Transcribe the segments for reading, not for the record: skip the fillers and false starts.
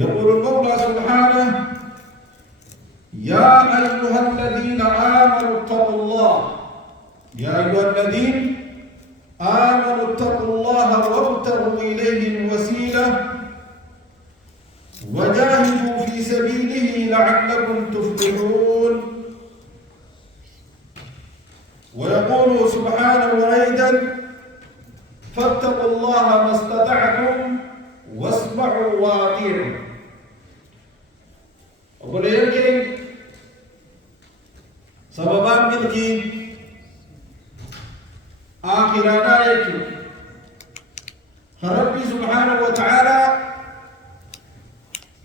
يقول المولى سبحانه: يا أيها الذين آمنوا اتقوا الله. يا أيها الذين آمنوا اتقوا الله وابتغوا إليه الوسيلة وجاهدوا في سبيله لعلكم تفلحون. ويقول سبحانه أيضا: فاتقوا الله ما استطعتم واسمعوا واطيعوا. أقول يمكن سببان ملكي آخرانا يكو ربي سبحانه وتعالى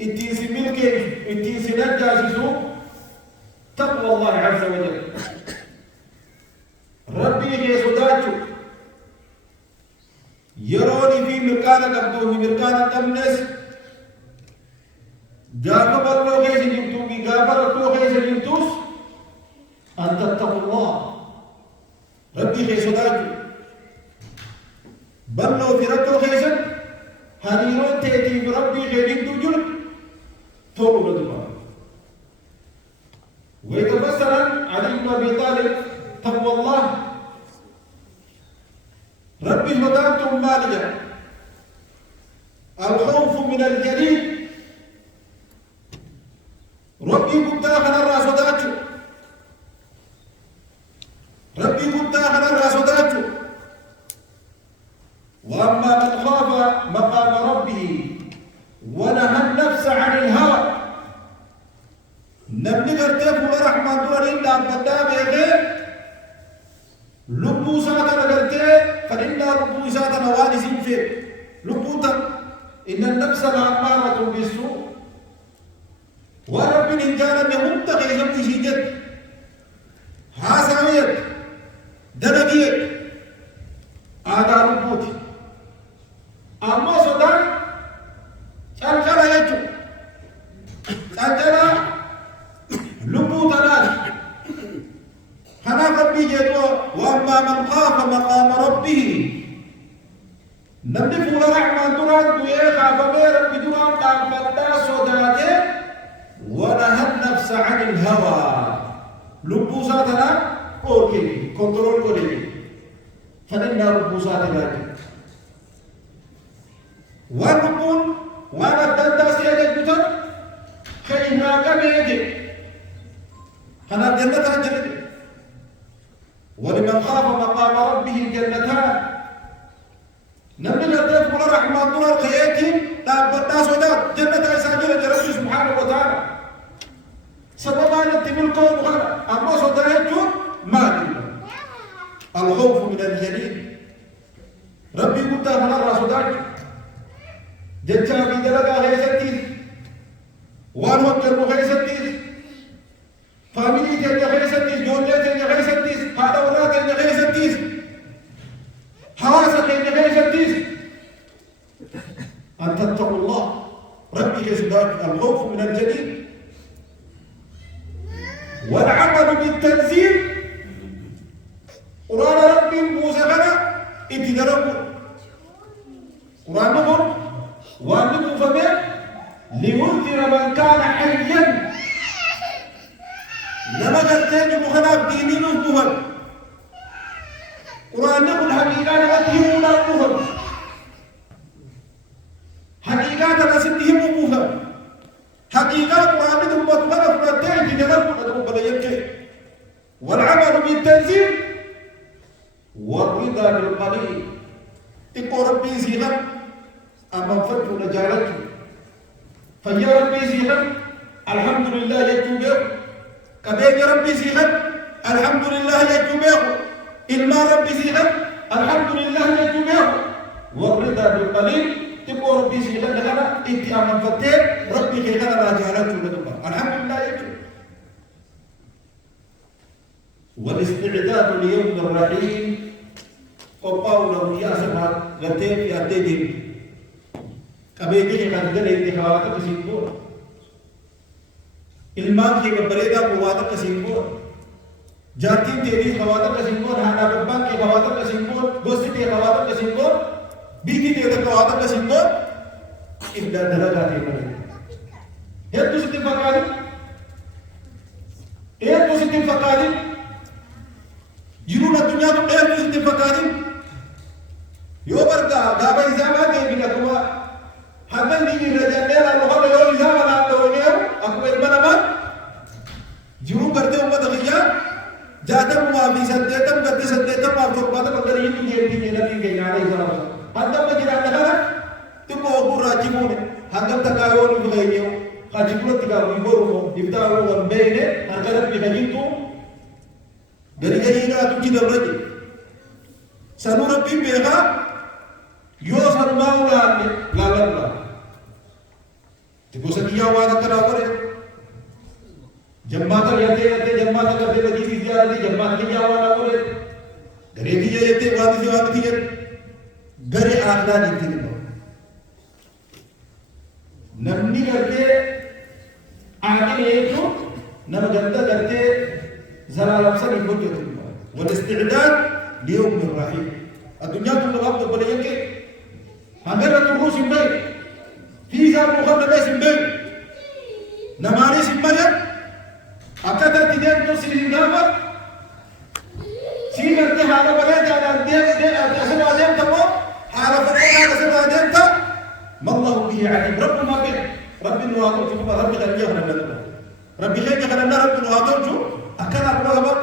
اتيسي ملكي اتيسي نجاسسو تقوى الله عز وجل. ربي يسوداتو يروني في مركانا قبضو في مركانا قمنس غافة برلو خيس جمتو في غافة ركو خيس جمتوس أن تتقوا الله. ربي يسوداتو برلو في ركو خيس هنيرون تيتي بربي خيرين تجل تولو لدبا. ويتفسرا علي بن أبي طالب تقوى الله ربي هداتم ماليا الخوف من الجليل. ربي كنت آخر الراس وداتو ربي كنت آخر الراس وداتو. وأما من خاف مقام ربه ونهى النفس عن الهوى نبني قرتيف ورحمة دون إلا أبدا بيغير لبو ساتنا قرتيف فإن لبو ساتنا وانسين فيه لبوتا إن النفس لأمارة بالسوء ورب الإنجان يمتقي يمتي شيجت حاسميت دنقيت آداء لبوتي. أما صدان شالكرا يجو شالكرا لبو تنال خنا ربي جدوا. وأما من خاف مقام ربه نبدي فولا رحمن دران دوية خاف ربي دران دام فتا صداته ونهى النفس عن الهوى لبو ساتنا أوكي كنترول كولي فننا لبو ساتنا ونبون وانا دندا سيادة جوتن خينا كميجي خنا الجنة جنة. ولمن خاف مقام ربه جنتان نبي لطيف ولا رحمة الله الخياتي تابتا سودات جنة إساجرة ربي سبحانه وتعالى سببا نتم القوم خلا. أما سودات ما الخوف من الجليل ربي قلت مرة سودات جتشا في دلقا غيستيس وان وقت غيستيس فاميلي تنجا غيستيس جولة تنجا غيستيس هذا ولا تنجا غيستيس حواسة تنجا غيستيس أن تتقوا الله. ربي يسداك الخوف من الجليل والعمل بالتنزيل. قرآن ربي موسى غنى اتدربوا قرآن نمر وأنه فمن لينذر من كان حيا لما قلتين مخناب دينين مهل قرآن نقول حقيقة نغتهم مهل حقيقة نسبهم مهل حقيقة قرآن نقول مطمئن فرطين جنرال بدأ والعمل بالتنزيل والرضا بالقليل. تقول ربي زيغا أما فتح نجارته فيا ربي زيغا الحمد لله يتوبه كبير ربي زيغا الحمد لله يتوبه إلما ربي زيغا الحمد لله يتوبه والرضا بالقليل. تقول ربي زيغا لغنا إنت أما فتح ربي زيغا نجارته الحمد لله يتوبه. والاستعداد ليوم الرحيل قباولا وياسما غتيب ياتيدين كبيجي كندل انتخابات كسيمبور ilmaan kee babbareedaa qowaata akkasiin goon jaartiin teetii qawaata akkasiin goon haadha babbaan kee qawaata akkasiin goon gosti kee qawaata akkasiin goon biitii teeta qawaata akkasiin goon ibdaa dalagaa ta'e malee هدو ستين فقادي هدو ستين فقادي جنون الدنيا تو هدو ستين فقادي يو برقا غابا إزاما كي بنا كما حقا نيجي رجال لنا لغانا يو إزاما نعطو نيو أكبر المنامات جنون برده أمة دخيا جاتم موافي سدتم برده سدتم موافي فرباتا بقر يتو جيرتي جيرتي جيرتي عليه السلام حتى مجرى نخلا تبقى أقول راجمون حقا تقايون بغينيو خاجبون تقايون يبورو يفتارو ومبينه هنقلت بخجيتو بريجينا تجد الرجل سنو ربي بيغا يوصل مولا لا لا لا تقول سكيا وانا تراوري جماعة يته يته جماعة کرتے لگی تھی زیارت جماعة کی جاوانا بولے گھرے کی یته وادی سے وادی ہے گھرے آخرا دیتی ہے نمنی کرتے آگے ایک تو نم جنتا کرتے زلال افسر ان کو جو والاستعداد ليوم الرحيل الدنيا تطلب تقولين كي هنقدر نروح سنبي في زار مخدمة سنبي نماري سنبي أكثر تدين تو سيرين دافر سير करते हाल बने जाना देश दे असल आदम तमो हाल फटका असल आदम था मल्लाह به عليم رب ما بين رب نواطو شوف رب خليه خلنا رب خليه خلنا رب نواطو شو أكثر أبغى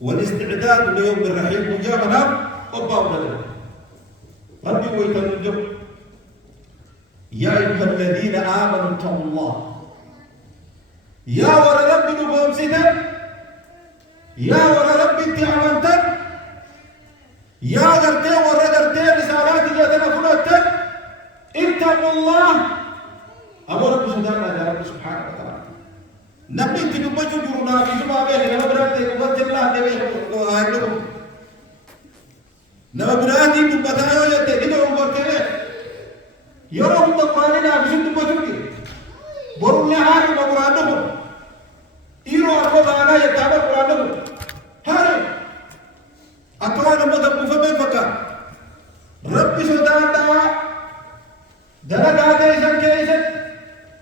والاستعداد ليوم الرحيل مجابنا وباونا ربي ويتنجم يا أيها الذين آمنوا اتقوا الله يا ورا ربي نقوم سيدا يا ورا ربي انت عملت يا غرتي ورا غرتي رسالات جاتنا فلوت اتقوا الله أبو رب سبحانه يا رب سبحانه وتعالى نبي تنبجو جرنا في سبابه لما براتي قوات الله نبي آيكم نما براتي تبتايو جاتي إذا أمبرتي يرون تقوانينا بسن تبجوكي برنا هاري مبرانهم إيرو أربو بانا يتابر برانهم هاري أطوان مدبو فمن فكا ربي سودانا دلقاتي إسان كيسان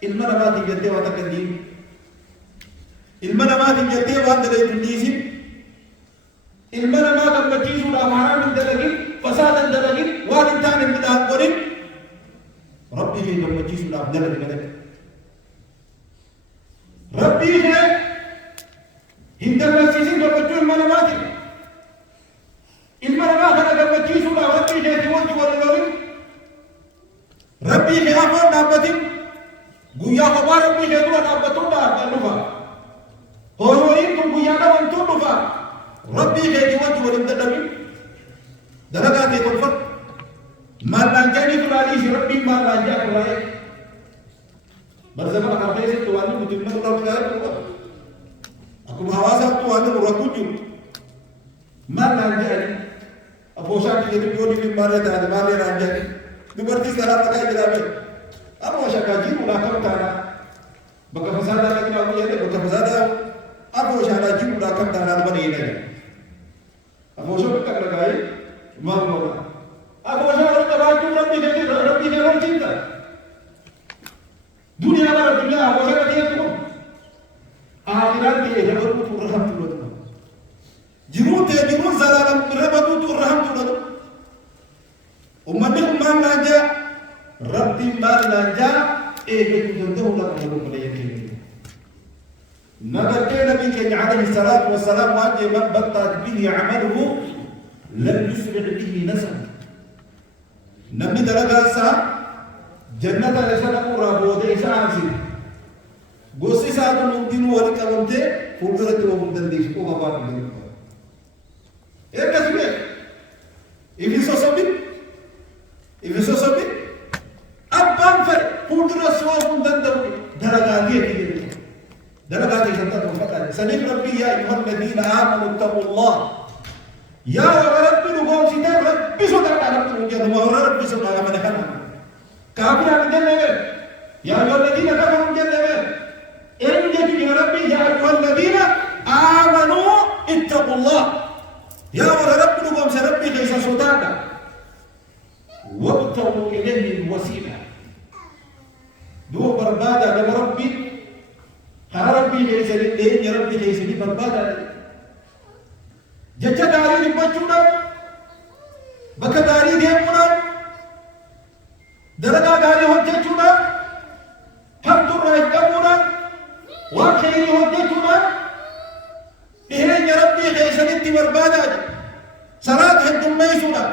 إلما نباتي جدي واتكندين المنامات الجدية وهذا اللي تنديسي المنامات المكيس والأمارات من دلقين فساد الدلقين والإنتان من أهبورين ربي هي المكيس والأفضل من دلقين ربي هي هند المسيسين وبجو المنامات المنامات أنا المكيس والأفضل هي توجه واللورين ربي هي أفضل نابتين قويا خبار ربي هي دوا نابتون نابتون هورين تم بيانا وانتم نفا ربي خيري وجه ولم تدمي درجات الفرق ما لانجاني فلاني ربي ما لانجا فلاني برزمان كافيه से तुवानी मुझे ना उड़ा है aku bahasa tuwaनी urakuju ما لانجاني अब वो शायद ये तो नहीं मारे थे मारे लانجاني दुबर्ती सलाम लगाई जनाबे अब वो शायद जी मुलाकात करना बका फसादा लगी ना ये बका फसादा अब वो शाला जी मुलाकात दाना बने नहीं अब वो सब तक लगाए मार मारा अब वो शाला तबाह क्यों रब्बी ने रोक चिंता दुनिया वो शाला दिया तुम आखिरत के जबर को रहम तुलो जिनु ज़लालम रबतु तो रहम तुलो उम्मत मान लाजा रब्बी मान लाजा एक तो होला को ले यकीन نظر نبي كان عليه الصلاة والسلام واجه من بطأت به عمله لم يسرع به نسب نبي درجة سا جنة لسنا قرى بوده إسانسي غوسي ساتو ممكن ولك أمته فوقرت ومدن ديش أو بابا بيجي إيه كذبه إفيسو سبب أبان فر فوقرت سوى مدن درجة ديه درجات جنة وفتح سنين ربي يا أيها الذين آمنوا اتقوا الله يا رب نقوم سيدنا ربي سوداء رب نقوم ما ربي سوداء ما نكمل كافر عن جنة يا أيها الذين كفروا جنة إن جت يا ربي يا أيها الذين آمنوا اتقوا الله يا رب نقوم سربي ليس سوداء وابتغوا إليه الوسيلة دو بربادا لما ربي خرا ربي خيسني دين يا ربي خيسني بربادا جچا داري نبچونا بك داري ديمونا درجا داري هجچونا هم ترى كمونا وخير هجچونا إهرين يا ربي خيسني دي بربادا صلاة هجم ميسونا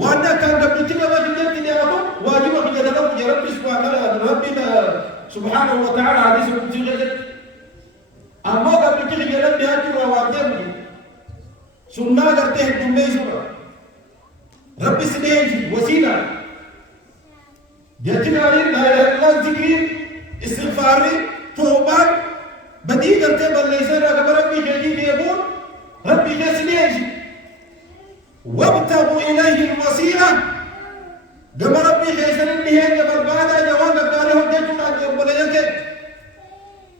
وانا كان قبل تلك وجدت لي أبو واجبك يدلق يا ربي سبحانه وتعالى حديث قدسي غير أما قبل تلك يلم بهاجر وواجبني سنة قرته هجم ميسونا ربي سنين وسيلة جاتنا علينا لا إله إلا الله ذكري استغفاري توبة بدي قرته بل ليس رقم ربي جديد يقول ربي جسنين وابتغوا إليه الوسيلة كما ربي خيسن النهاية بربادا جوان قال له جتنا قبل يكد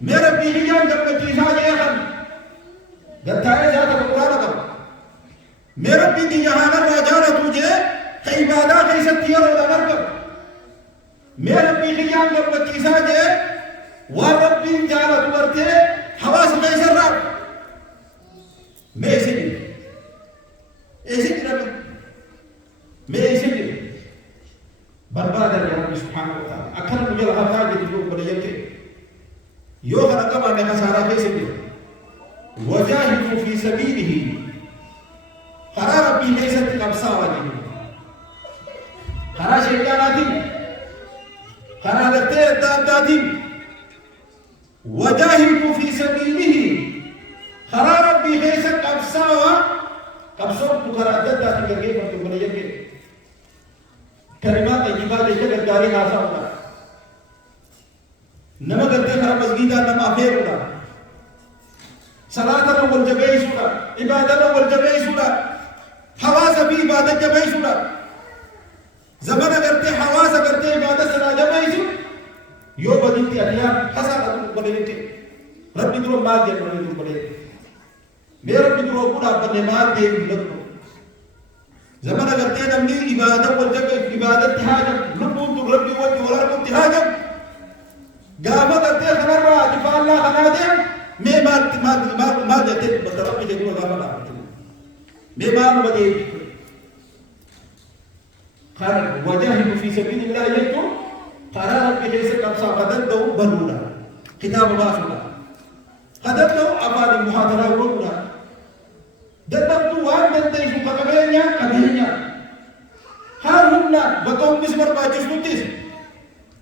ما ربي خيان قبل جيسا جيخن قلتها ذات القرآن قبل ما ربي دي جهانا راجانا توجه خيبادا خيسن تيار ولا نرقب ما ربي خيان قبل جيسا جيه وربي جانا تورته حواس خيسن رب ما يسجد إيسجد ما يسجد بربادا يا رب سبحانه وتعالى أكثر من الأفعال يجب بديك يوغا كما نخسارا كيسجد وجاهدوا في سبيله خرا ربي ليست الأبصار خرا شيطاناتي خرا دتي داداتي وجاهدوا في سبيله خرا ربي ليست الأبصار قبصوت تقرأتها تكرجيم وتقوليك كلمات طيبة ليس كداري هاسا نما قلت خراب مسجدا نما أفيرنا صلاة والجبيسنا عبادة والجبيسنا حواس في عبادة جبيسنا زمان قلت حواس قلت عبادة سنا جبيسنا يوم بديت أديان حسنا تقوليك ربي دروم ما جل تقوليك मेरा भी तो पूरा अपने मार दे लगो ज़माना करते हैं नमनी इबादत और जब इबादत तिहाज लुबू तो रब्बी वो जोला को तिहाज गामा करते हैं खबर रहा जिफाल्ला खना दे मैं मार देते बतरा पे देखो गामा ना मैं मार बजे खर वजह في سبيل الله يجتو قرار بجيسة كبسا قدر دو بلولا كتاب باسولا قدر دو أباد المحاضرة ورورا دتبتو وان دتيش مقابلnya kabirnya harumna batom bismar bajus nutis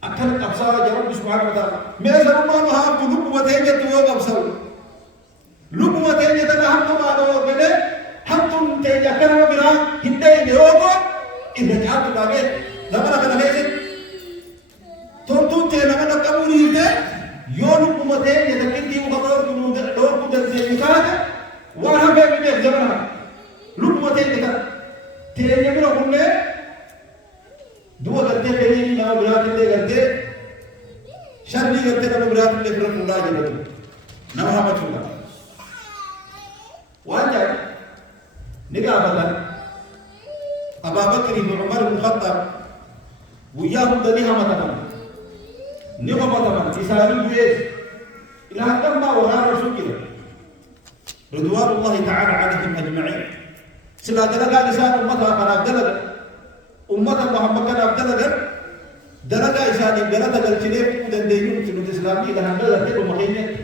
akan kapsa jarab subhanahu wa taala me zaruma ha bulu watenge tuwa kapsa lubu watenge tana ham to mano gele ham tum te yakara bira hinde yogo inda jatu lage zamana kana lese tontu te namana kaburi hinde yonu kumate yadakinti uqador kunu dor kudan zeyukade وأنا بيجي زمانها لوك ما تيجي كذا تيجي من أقوله دوا करते कहीं ना बुरा करते करते शर्मी करते ना बुरा करते फिर मुड़ा जब तो ना वहाँ बचूंगा वाजब निकाह बदल अबू बकर इब्न उमर इब्न खत्ताब وياهم دليها مثلا نقطة مثلا إسرائيل جيش إلى هذا ما وراء رسول الله رضوان الله تعالى عليهم أجمعين سلا دلقا لسان أمتها قراب دلقا أمتها محمد قراب دلقا دلقا إساني بلد الكليب ودن دينون في الإسلامي لها دلقا ومخينة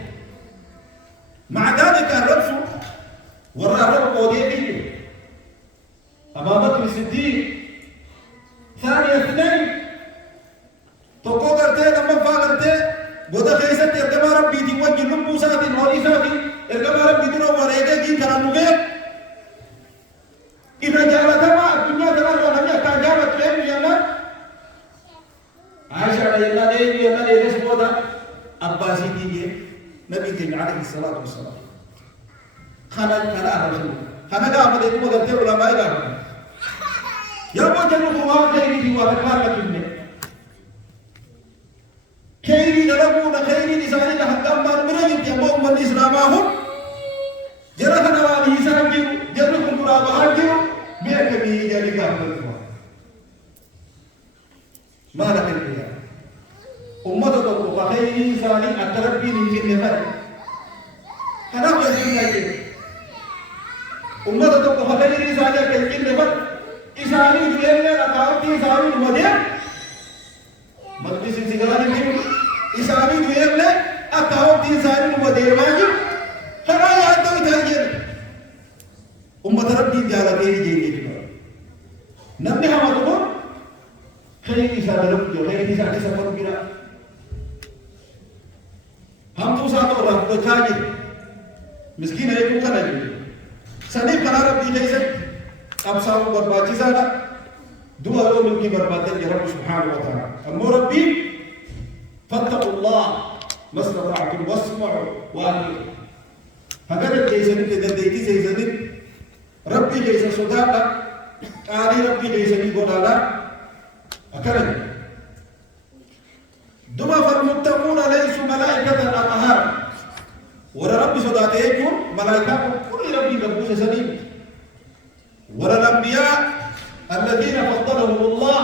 مع ذلك الرسول وراء رب وديبي أبا بكر الصديق ثاني اثنين تقو قرتين أما فاقرتين وده خيسة يرقم ربي دي وجه لبو ساتي مولي ساتي يرقم ربي دي وريقه جي كرانوغي إذا جالتما الدنيا تمر ونم يحتاج جالت لهم يانا عائشة رضي الله عنها يانا ليس مودا أباسي دي نبي تيم عليه الصلاة والسلام خانا رسول خانا قام دي وقلت علماء قام يا بوجه القوام خيري دي وقال لكنه خيري دلقون خيري نساني لحقا من يتيبون من إسلامهم جرخنا والي سنجر جرخن قرابها جر بيكمي جالي كامل ما لك القيام أمة تقول خير ثاني أتربي من كلمة أنا بقول لك أمة تقول خير ثاني كلمة إسرائيل يقول لنا أكاوتي إسرائيل مدير مدرسة سيجارة كيلو إسرائيل يقول لنا أكاوتي إسرائيل مدير ماجي هنا يا تاجر أمة ربي جالك يجي نبني هم تقول خير ثاني لو خير ثاني سفر بنا हम तो साथ हो रहा बचा के मिस्किन है तो करना चाहिए सनी खराब रखी जैसे अब साहब बर्बादी ज़्यादा दुआ लो मिलकी बर्बादी या रब सुब्हानहू व तआला अम्मो रब्बी फत्तकुल्लाह मस्ततअतुम वस्मअू वातिऊ अगर जैसे नहीं तेरे देखी जैसे नहीं रब्बी जैसे सुधा का आदि रब्बी जैसे नहीं बोला अकर दुआ फलमुत्तकून लैसु मलाइकतन अतहार वर रब्बी सदातेकुम मलाइका कुल रब्बी मबूस सलीम वर الأنبياء الذين فضلهم الله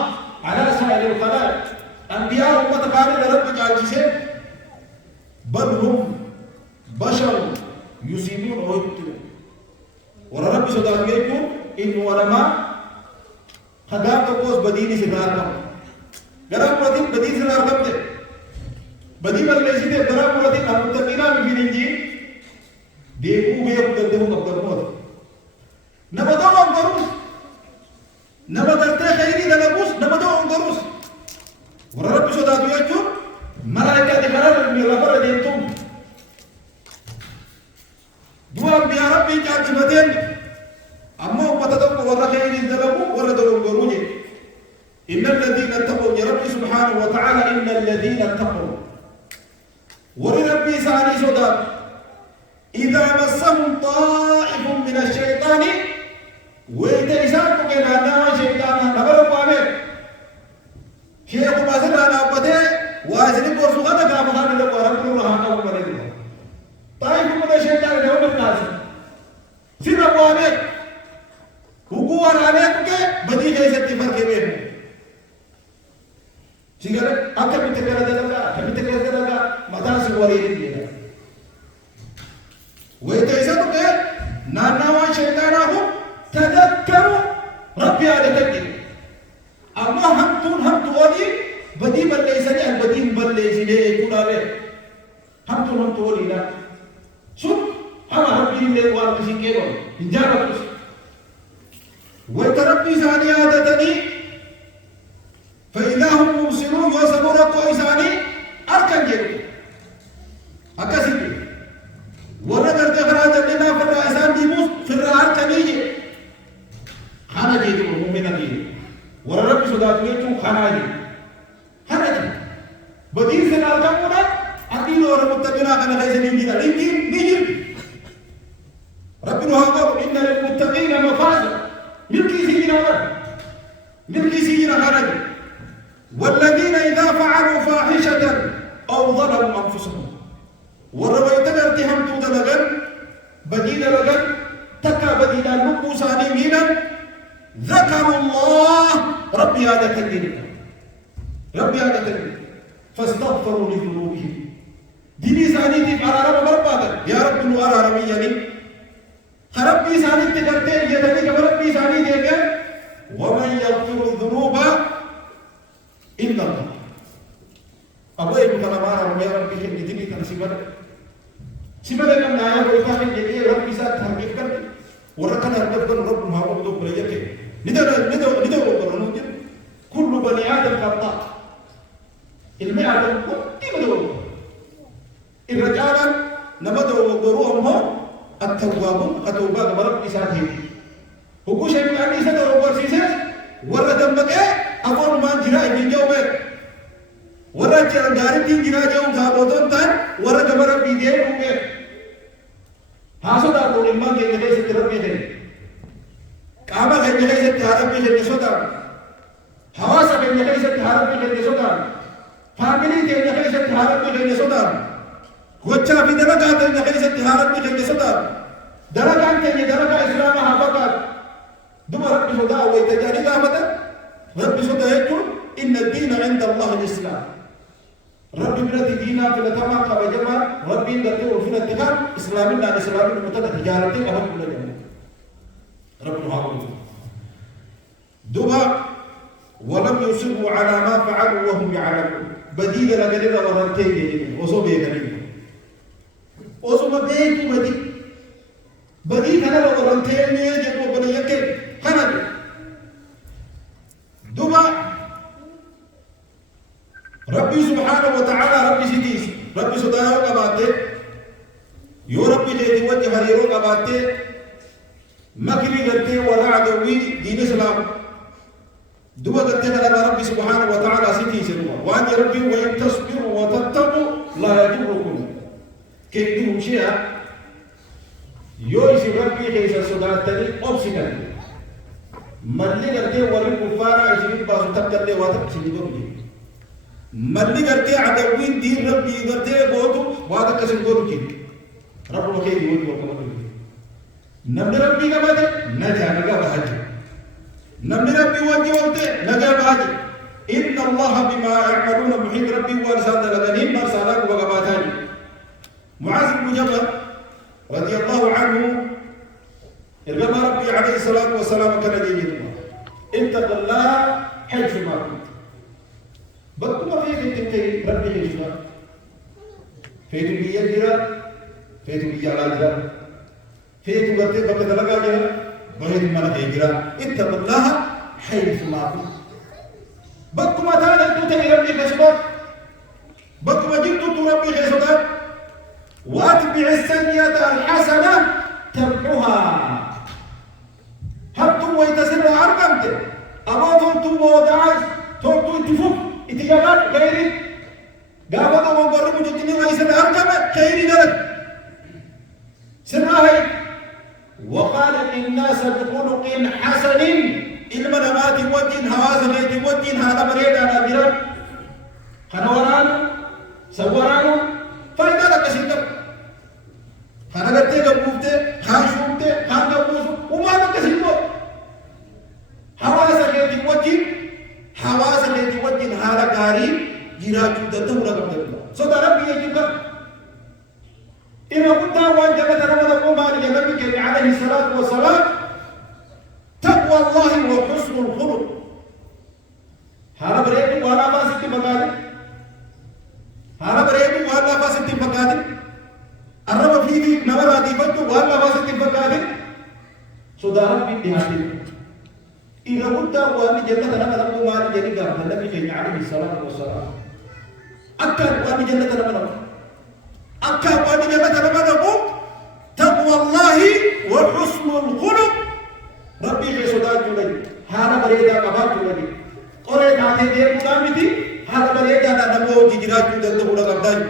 على سائر الخلائق أنبياء أمة كانوا لرب جالسين بل هم بشر يصيبون ويخطئون ور ربي سداتيكم إن ولما خدام تقوس بديني سداركم غرام بدين سداركم بدي मरलेसी ते दरा मुरादी मुत्तकीना में फिरिंगी देखू वे करते हो कब मोद न बदो हम करूस न बदलते खैरी दलबुस न बदो हम करूस वर रब सदा दिया क्यों मलाइका दिखरा में लबर देतुम दुआ बिया रब्बी क्या जिबदेन अम्मा पतदो वर खैरी दलबु वर दो करूजे إن الذين اتقوا يا رب سبحانه وتعالى إن الذين اتقوا ولربي سعني صدى إذا مسهم طائف من الشيطان ويتلسانك كنا نوى شيطان نبرا قامر كيف مازلنا نابده وازلين برسوخانا كافخان لكو رب الله نوى مدد طائف من الشيطان نوى الناس سينا قامر حقوق عليك بدي جيسة تفرق بهم سيقول أكا بتكرر دلقا كبي تكرر دلقا مدار سوالين دينا ويتيسانو كي ناناوان شيطاناهم تذكروا ربي على تكين أما هم تولي بدي بلليساني البدي بلليساني يكون عليه هم تولي لا شوف هم ربي اللي وارمسين كيبا انجارة بس ويتربي ثاني عادتني فإذا هم مبصرون يوصلوا رقوا إساني أركن جيرو أكاسيك ورقر تخراج لنا في الرئيسان ديموس في الرئار كنيجي خانا جيرو مؤمنا جيرو وررب سدات ويتو خانا جيرو خانا جيرو بدين سنال كمونا أكيد ورب متقنا خانا خيسا نيجي لكن نيجي ربنا هاقر إن للمتقين مفازا ملكي سيجنا خانا جيرو والذين إذا فعلوا فاحشة أو ظلموا أنفسهم وربيت ارتهم تودلغن بديل لغن تكا بديل المقوساني مينا ذكروا الله ربي هذا كدين فاستغفروا لذنوبهم ديني ثاني دي أرارم بربادا يا رب نو أرارمي يعني ربي ثاني تكرتين يدني ربي ثاني ديگا ومن يغفر الذنوب إلا الله أبوي بكنا مارا ويا رب كي نديني تنسيبنا سيبنا كم نايا بولتا كي ندي رب كيسا تربيت كر وركنا رب رب ما هو بدو بليه كي ندو برونو كل بني آدم خطأ الماء آدم كل بدو الرجال نبدو وقروهم هو التوابون التوبة برب كيسا هي هو شيء يعني سيدا روبر سيسس ورا دمك أقول ما جرا إبن جوبه ورا جاري تين جرا جاو ثابوتون تان ورا جبر بيجي روبه هاسو دا تو إمام جنگه سے ترب بيجي كابا جنگه سے تارب بيجي سودا هوا سب جنگه سے تارب بيجي سودا فاميلي جنگه سے تارب بيجي سودا وچا بھی دنا کا جنگه سے تارب بيجي سودا درجان کے درجہ اسلام حقا دمر رب سودا ويتجاري قامته رب سودا يقول إن الدين عند الله الإسلام ربي بلاد دينا في التمام كبجمع ربي لتو في الاتقان إسلامنا إسلامنا متى تجارتي أهم كل جميع رب نحاول دبا ولم يصروا على ما فعلوا وهم يعلمون بديل لقدر ورنتين وصوبي قليل وصوب بيت بديل أنا ورنتين يجد وبني يكل خرج دبا ربي سبحانه وتعالى ربي سيديس ربي صدايا وقباته يو ربي ليدي وجه هريرو قباته مكري قلتي ولا عدوي دين اسلام دوا قلتي على ربي سبحانه وتعالى سيديس وان ربي وان تصبروا وتتقوا لا يضركم كيف دي شيئا يو يسي ربي ليس صداتني اوبسيكال ملي قلتي وللكفار عشرين باسو تبقى واتقسي بقى ملي قرتي عدوين دين ربي قرتي بوتو وهذا كسر قولك رب الخير يقول وكمان نمن ربي كمان نجا نجا بحاجة نمن ربي وجه ولته نجا بحاجة إن الله بما يعملون محيط ربي وارسال لغنين مرسالك وقباتان معاذ بن جبل رضي الله عنه إرجع ربي عليه الصلاة والسلام كان يجي اتق الله حيث ما كنت بكما فيك انت ربي يجرا فيتو بيجرا فيتو بيجالا جرا فيتو غتي بكدا لغا جرا بغير ما يجرا اتق الله حيث ما كنت بكما تعالى انت ربي كسبت بكما جئت ربي كسبت واتبع السيئة الحسنة تمحها هبتم ويتسر أرقمت أما تنتم ودعاء تنتم اتفق اتجابات غيري قابضا وقرر مجدني ويسر أرقم خيري درد سرها وقال الناس بخلق حسن إلما نمات وجه هوازن يت وجه هذا مريد على برد خنوران سوران فإذا لك سيدك خنغتي قبوفته خانشوفته خانقبوسو وما لك سيدك هوازن يت وجه حواس التي وجه هذا قاري جراجو تدور قبل صدق ربي يجيك إذا كنت وان جنة رمضان قوم على نبيك عليه الصلاة والسلام تقوى الله وحسن الخلق هذا بريد ولا ما ست مقادم هذا بريد ولا ما ست مقادم الرب فيه نوراتي فتو ولا ما ست مقادم صدق ربي بهذه إذا كنت وأن جنة رمضان قوم على نبيك عليه الصلاة والسلام أكثر وأن جنة رمضان أكثر وأن جنة رمضان تقوى الله وحسن الخلق ربي في صداق جلدي هذا بريدا قبات جلدي قرأت هذه دير مدامتي هذا بريدا نبوه تجرات جلدي قولا قبداي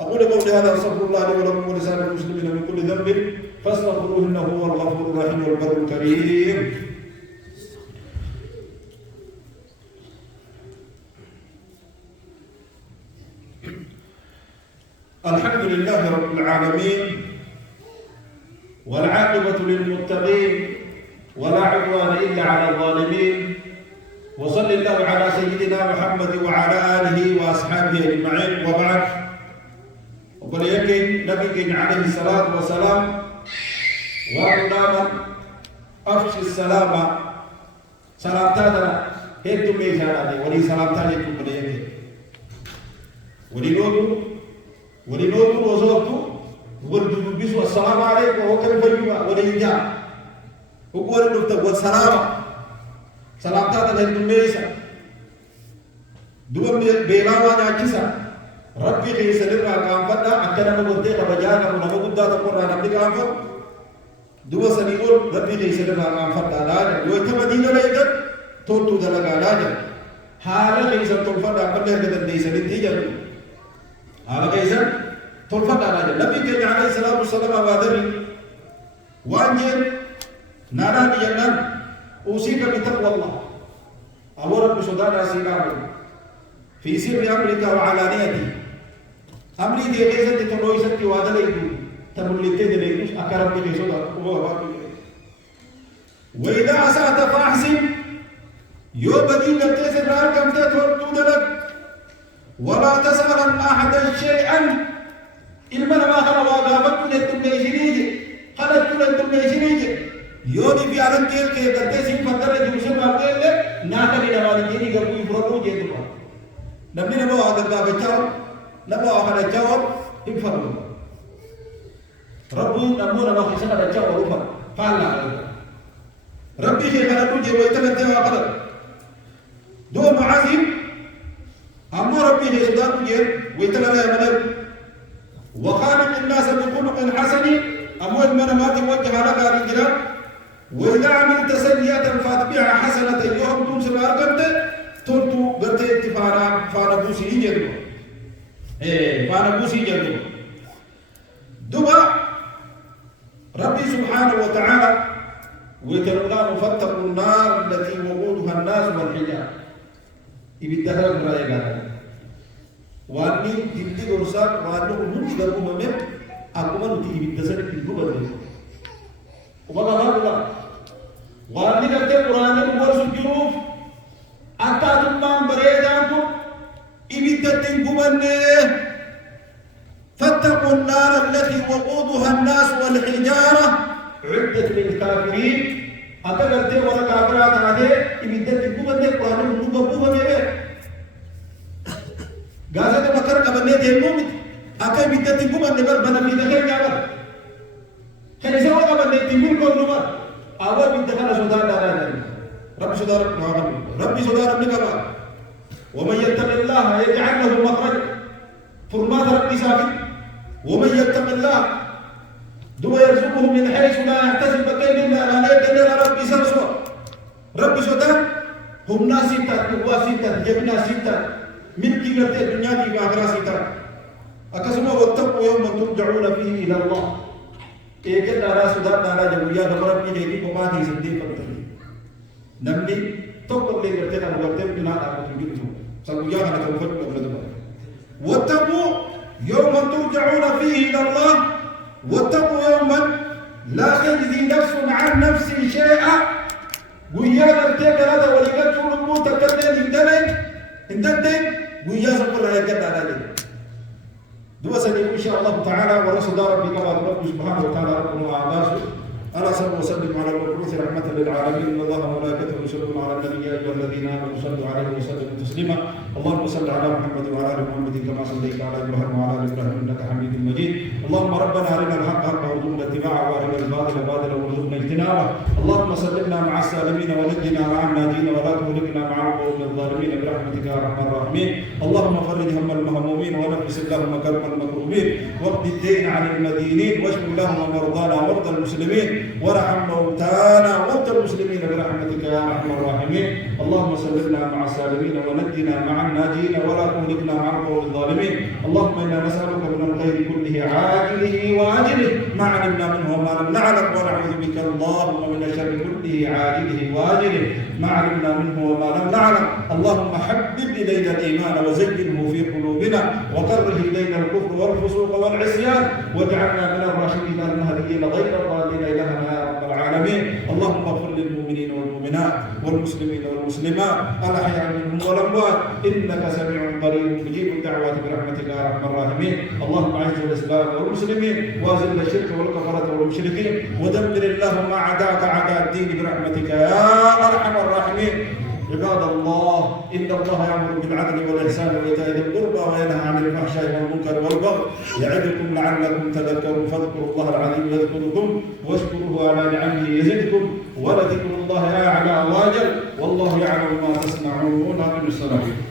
أقول قولي هذا أستغفر الله لي ولكم ولسائر المسلمين من كل ذنب فاستغفروه إنه هو الغفور الرحيم والبر الكريم. الحمد لله رب العالمين والعاقبة للمتقين ولا عدوان إلا على الظالمين وصلى الله على سيدنا محمد وعلى آله وأصحابه أجمعين وبعد وقال يكن نبي عليه الصلاة والسلام وأقداما أفشي السلام سلامتنا هيتم إيجانا ولي سلامتنا يكون بليكن ولنوتو وزوتو والدبيس والسلام عليكم وكيف يجوا وليجا وقول الدكتور والسلام سلامتا تلهم ميسا دوم بيلاوا ناجسا ربي كي سلم كام فدا أكنا نقولته كبجانا ونقول ده تقول أنا بدي كام فد دوا سنيور ربي كي سلم كام فدا لا لو يتمدينا ليدا توتو دلنا لا حالا كي سلم فدا بدي كده ديسالين تيجا هذا كيسا تلفت على جل نبي كي عليه الصلاة والسلام وادري وانجل نارا بجنان أوصيك بتقوى الله أمر بصدار سينام في سر أمرك وعلانيتي أمري دي كيسا تتلوي ستي وادليكو تملكي دليكوش أكرم بك صدار وإذا أسأت فأحسن يوم بدين لتسر رار كم تتولد ولا تسألن أحدا شيئا إلما ما خلا واقافت للتميشنيج خلت للتميشنيج يوني في عالم كيل كي قدسين فترة جوشن مابقل ناكا لنوالي جيني قبو يفرقو جيدوا نبني نبو آقا بچاو نبو آقا جاور يفرقو ربي نمو نبو خسنا بچاو رفا فعلا ربي خيخنا توجي ويتمتع وقدر دو معازم أما ربي خيخنا توجي ويتمتع وقدر وخالق الناس بخلق حسن أموال من ما توجه لك الرجال وإذا عملت سيئة فاتبعها حسنة يوم تنسى أرقمت تنتو برتي فانا بوسي جدو فانا بوسي جدو دبا ربي سبحانه وتعالى ويترقنا فاتقوا النار التي وقودها الناس والحجار يبدأ رأيك واني دلتي غرسات وانو نمشي دربو ممم أكما نتي يبدأ تلقو بدل وما الله واني قلت قرآن ورس الجروف أتا دمان بريدانكو يبدأ تلقو بدل فاتقوا النار التي وقودها الناس والحجارة عدت للكافرين أتا قلت ورا كافرات هذه يبدأ تلقو بدل قرآن ونقبو بدل غازة مكر كبني دينو مت أكاي بيتا تيمو من نبر بنا ميدا خير جابر خير سوا كبني تيمو كون نبر أول بيتا كنا سودار دارا رب سودار نعم ربي سودار ربي كبر ومن يتق الله يجعل له مخرج فرمات ربي سابق ومن يتق الله دو يرزقه من حيث لا يحتسب كيد الله عليك إلا ربي سرسوا ربي سودار هم ناسيتا واسيتا جبنا سيتا من كبرت الدنيا في آخرة سيتا أكسما واتقوا يوم ترجعون فيه إلى الله إيجاد نارا سودان نارا جبويا نمرا في جيدي كماتي سندي فتري نمني تقول لي قرتنا مغرتين بنا نعمل تنجيبه سنويا أنا توفت مغرتنا واتقوا يوم ترجعون فيه إلى الله واتقوا يوما لا تجزي نفس عن نفس شيئا ويا قرتين هذا ولقد شو الموت كتن اندلين اندلين ويا سبحانه وتعالى دوا سنين إن شاء الله تعالى ورسول ربي كما رب سبحانه وتعالى ربنا وعباسه أنا صلى وسلم على المبعوث رحمة للعالمين إن الله وملائكته يصلون على النبي يا أيها الذين آمنوا صلوا عليه وسلموا تسليما اللهم صل على محمد وعلى آل محمد كما صليت على إبراهيم وعلى آل إبراهيم إنك حميد مجيد اللهم ربنا أرنا الحق حقا وارزقنا اتباعه وأرنا الباطل باطلا وارزقنا اجتنابه اللهم سلمنا مع السالمين ونجنا مع الناجين ولا تهلكنا مع القوم الظالمين برحمتك يا أرحم الراحمين اللهم فرج هم المهمومين ونفس اللهم كرب المكروبين واقض الدين عن المدينين واشف اللهم مرضانا ومرضى المسلمين ورحم موتانا وموتى المسلمين برحمتك يا ارحم الراحمين اللهم سلمنا مع السالمين ونجنا مع الناجين ولا تهلكنا مع القوم الظالمين اللهم انا نسالك من الخير كله عاجله واجله ما علمنا منه وما لم نعلم ونعوذ بك اللهم من الشر كله عاجله واجله ما علمنا منه وما لم نعلم اللهم حبب الينا الايمان وزينه في قلوبنا وكره الينا الكفر والفسوق والعصيان واجعلنا من الراشدين المهديين غير الضالين الهنا يا رب العالمين اللهم اغفر للمؤمنين والمؤمنات والمسلمين والمسلمات الاحياء منهم والاموات انك سميع قريب مجيب الدعوات برحمتك يا ارحم الراحمين اللهم اعز الاسلام والمسلمين واذل الشرك والكفره والمشركين ودمر اللهم اعداءك اعداء الدين برحمتك يا ارحم الراحمين عباد الله إن الله يأمر بالعدل والإحسان وإيتاء ذي القربى وينهى عن الفحشاء والمنكر والبغي يعظكم لعلكم تذكرون فاذكروا الله العظيم يذكركم واشكروه على نعمه يزدكم ولذكر الله أعلى وأجل والله يعلم ما تصنعون. أقم الصلاة.